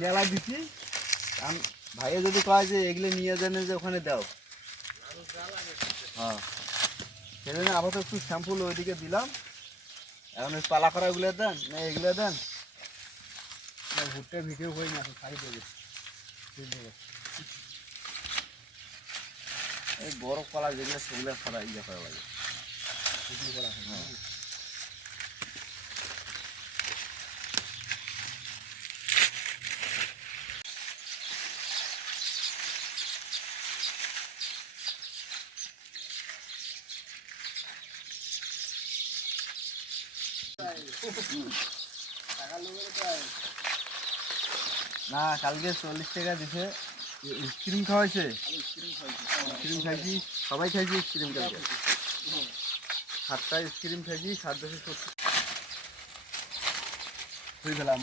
মেলা দিছি। ভাইয়া যদি কয় যে এগুলো নিয়ে যান যে ওখানে দাও, হ্যাঁ সেজন্য আপাতত একটু স্যাম্পল ওইদিকে দিলাম। এখন ওই পালা করা ওগুলো দেন না এগুলো দেন, ভুট্টে ভিডিও করি না খাই দেবে। এই বড় কলা যেগুলো সেগুলো খাওয়া ইয়ে করা লাগে। হ্যাঁ না কালকে 40 টাকা দিছে। স্ক্রিম খাওয়াইছে, স্ক্রিম খাইছি, সবাই খাইছি স্ক্রিম। কালকে 7টা স্ক্রিম খাইছি, 7 10 হয়ে গেলাম।